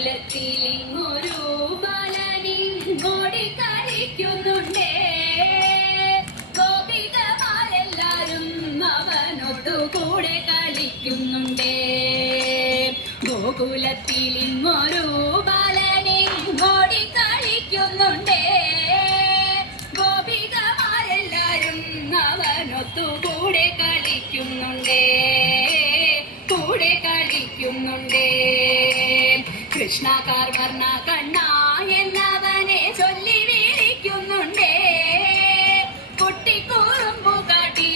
ഗോകുലത്തിലിങ്ങൊരു ബാലനിങ്ങോടി കളിക്കുന്നുണ്ടേ, ഗോപികമാരെല്ലാരും അവനൊട്ടു കൂടെ കളിക്കുന്നുണ്ടേ. ഗോകുലത്തിലിങ്ങൊരു ബാലനിങ്ങോടി കളിക്കുന്നുണ്ടേ, ഗോപികമാരെല്ലാരും അവനൊത്തു കൂടെ കളിക്കുന്നുണ്ടേ, കൂടെ കളിക്കുന്നുണ്ടേ. കൃഷ്ണകാർ വർണ്ണ കണ്ണ എന്നവനെ ചൊല്ലി വിളിക്കുന്നുണ്ടേ, കുട്ടിക്കൂറുമ്പു കാട്ടി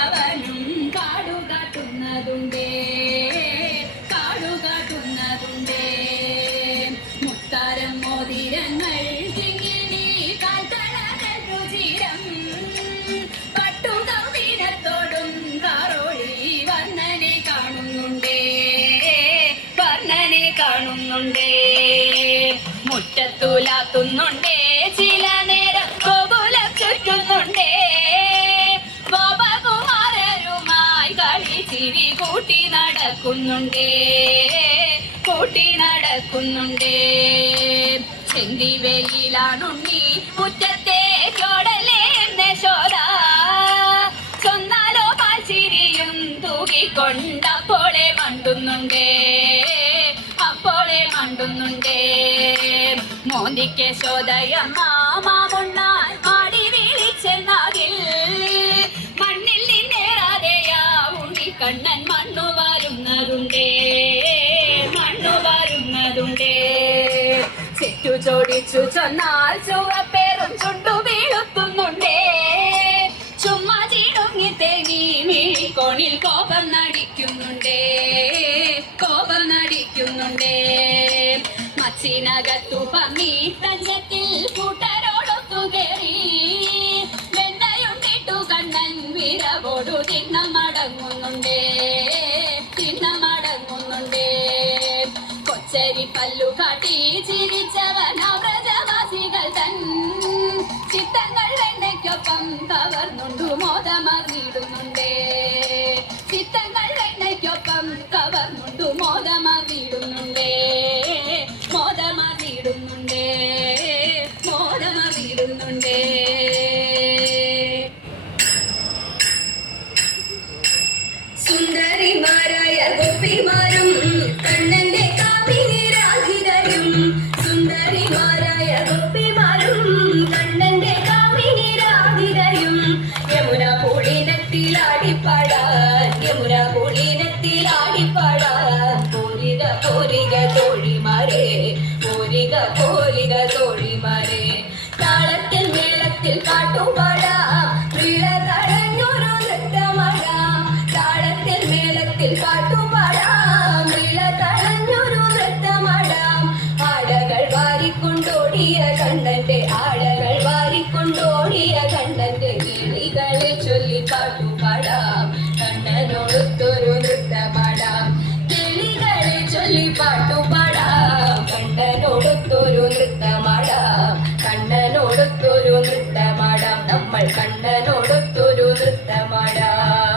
അവനും കാടുകാട്ടുന്നതുണ്ടേ, കാടുകാട്ടുന്നതുണ്ടേ. മുത്താരം മോതിരങ്ങൾ കിങ്ങിണി കാൽത്തളകൾ രുചിരം പട്ടുകൗവീനത്തോടും കാറോളി വർണ്ണനെ കാണുന്നുണ്ടേ, വർണ്ണനെ കാണുന്നുണ്ടേ. മുറ്റത്തുലാത്തുന്നുണ്ടേ, ചില നേരം ഗോകുലം ചുറ്റുന്നുണ്ടേ, ഗോപകുമാരരുമായി കളി ചിരി കൂട്ടി നടക്കുന്നുണ്ടേ, കൂട്ടി നടക്കുന്നുണ്ടേ. ചെന്തിവെയിലാണുണ്ണി മുറ്റത്തേക്കോടലേ യശോദ, ചൊന്നാലോ പാൽച്ചിരിയും തൂകിക്കൊണ്ടപ്പോളെ മണ്ടുന്നുണ്ടേ, അപ്പോളെ മണ്ടുന്നുണ്ടേ. മോന്തിക്ക് യശോദയമ്മ മാമുണ്ണാൻ മാടി വിളിച്ചെന്നാകിൽ, മണ്ണിൽ നിന്നേറാതെയാ ഉണ്ണിക്കണ്ണൻ മണ്ണു വരുന്നതുണ്ടേ, മണ്ണു വരുന്നതുണ്ടേ. ചെറ്റു ചോടിച്ചു ചൊന്നാൽ ചുവപ്പേറും ചുണ്ടു വീഴുത്തുന്നുണ്ടേ, ചുമ്മാ ചിടുങ്ങി തേങ്ങി മിഴിക്കോണിൽ കോപം നടിക്കുന്നുണ്ടേ, കോപം നടിക്കുന്നുണ്ടേ. മച്ചിനകത്തു പമ്മി തഞ്ചത്തിൽ കൂട്ടരോടൊത്തു കയറി, വെണ്ണയുണ്ടിട്ടു കണ്ണൻ വിരവോടു തിണ്ണം മടങ്ങുന്നുണ്ടേ, തിണ്ണം മടങ്ങുന്നുണ്ടേ. കൊച്ചരി പല്ലു കാട്ടി ചിരിച്ചവൻ വ്രജവാസികൾ തൻ ചിത്തങ്ങൾ വെണ്ണയ്ക്കൊപ്പം കവർന്നുണ്ടു മോദമറിയിടുന്നുണ്ടേ, ചിത്തങ്ങൾ വെണ്ണയ്ക്കൊപ്പം കവർന്നുണ്ടു മോദമറിയിടുന്നുണ്ടേ, മോദമറിയിടുന്നുണ്ടേ, മോദമറിയിടുന്നുണ്ടേ. സുന്ദരിമാരായ ഗോപിമാരും കണ്ണന്റെ കാമിനിരാധിതരും, സുന്ദരിമാരായ ഗോപിമാരും കണ്ണന്റെ കാമിനിരാധിതരും. യമുന പൂളിനത്തിലാടിപ്പാടാൻ, യമുന പൂളിനത്തിലാടിപ്പാടാൻ. പോരിക പോരിക തോഴിമാരെ, പോരിക പോരിക തോഴിമാരെ. താളത്തിൽ മേളത്തിൽ പാട്ടുപാടാം, വിള തടഞ്ഞൊരു നൃത്തമാടാം. താളത്തിൽ മേളത്തിൽ പാട്ടുപാടാം, വിള തടഞ്ഞൊരു നൃത്തമാടാം. ആടകൾ വാരിക്കൊണ്ടോടിയ കണ്ണന്റെ ആട